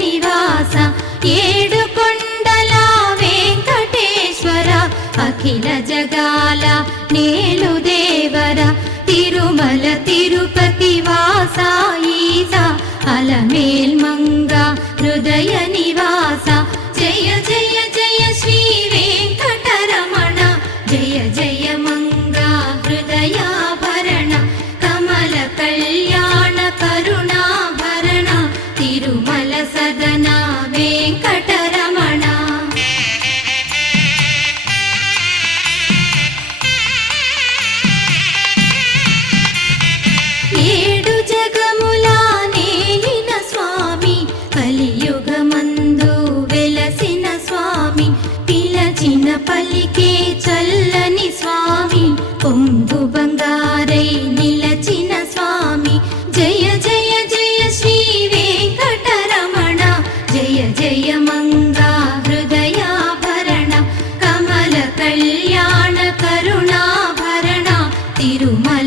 నివాస ఏడుకొండల వెంకటేశ్వర అఖిల జగాల నేలు దేవర తిరుమల తిరుపతి వాస ఈస అలమేల్ మంగ హృదయ నివాస జయ జయ జయ శ్రీ వెంకటరమణ జయ జయ మంగ హృదయాభరణ కమల కళ్యాణ కరుణాభరణ తిరుమల సదన వెంకటరమణ. ఏడు జగముల నేలిన స్వామి కలియుగమందు వెలసిన స్వామి పిలచిన పలికే చల్లని స్వామి పొంగు బంగారై నిలచిన స్వామి జయ జయ జయ శ్రీ వెంకటరమణ జయ జయ మంగా హృదయాభరణ కమల కళ్యాణ కరుణాభరణ తిరుమల